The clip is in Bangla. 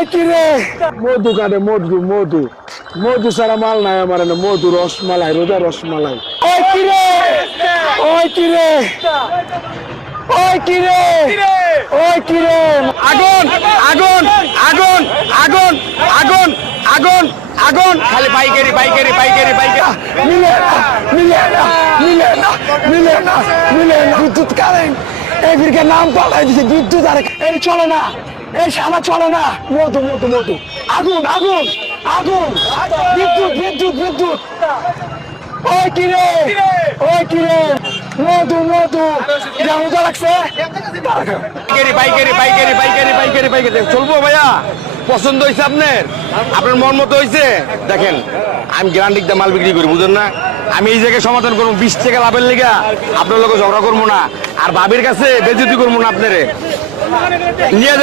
ওই কি রে মধু কাটে মধু মধু মধু সারা মাল নাই আমার না মধু রসমালাই রোজা রসমালাই ওই কি রে ওই কি রে ওই কি রে ওই কি রে আগুন আগুন আগুন আগুন আগুন আগুন আগুন খালি পাইকারি পাইকারি পাইকারি পাইকারি মিলে না মিলে না মিলে না মিলে না মিলে না বিদ্যুৎ কারেন্ট এই ফিরকে নাম পাল্টাই দিছে বিদ্যুৎ আর এই চলে না এই শালা চলে না মধু মধু মধু আগুন আগুন আগুন বিদ্যুৎ বিদ্যুৎ বিদ্যুৎ ওই কি রে ওই কি রে মধু মধু যেমন লাগছে পাইকারি পাইকারি পাইকারি পাইকারি পাইকারি পাইকারি চলবো ভাইয়া পছন্দ হয়েছে আপনার আপনার মন মতো হয়েছে দেখেন আমি গ্যারান্টি দিয়ে মাল বিক্রি করি বুঝেন না আমি এই জায়গায় সমাধান করবো 20 টাকা লাভের লেগা আপনার লোক ঝগড়া করবো না আর ভাবির কাছে বেজতি করবো না আপনারে নিয়ে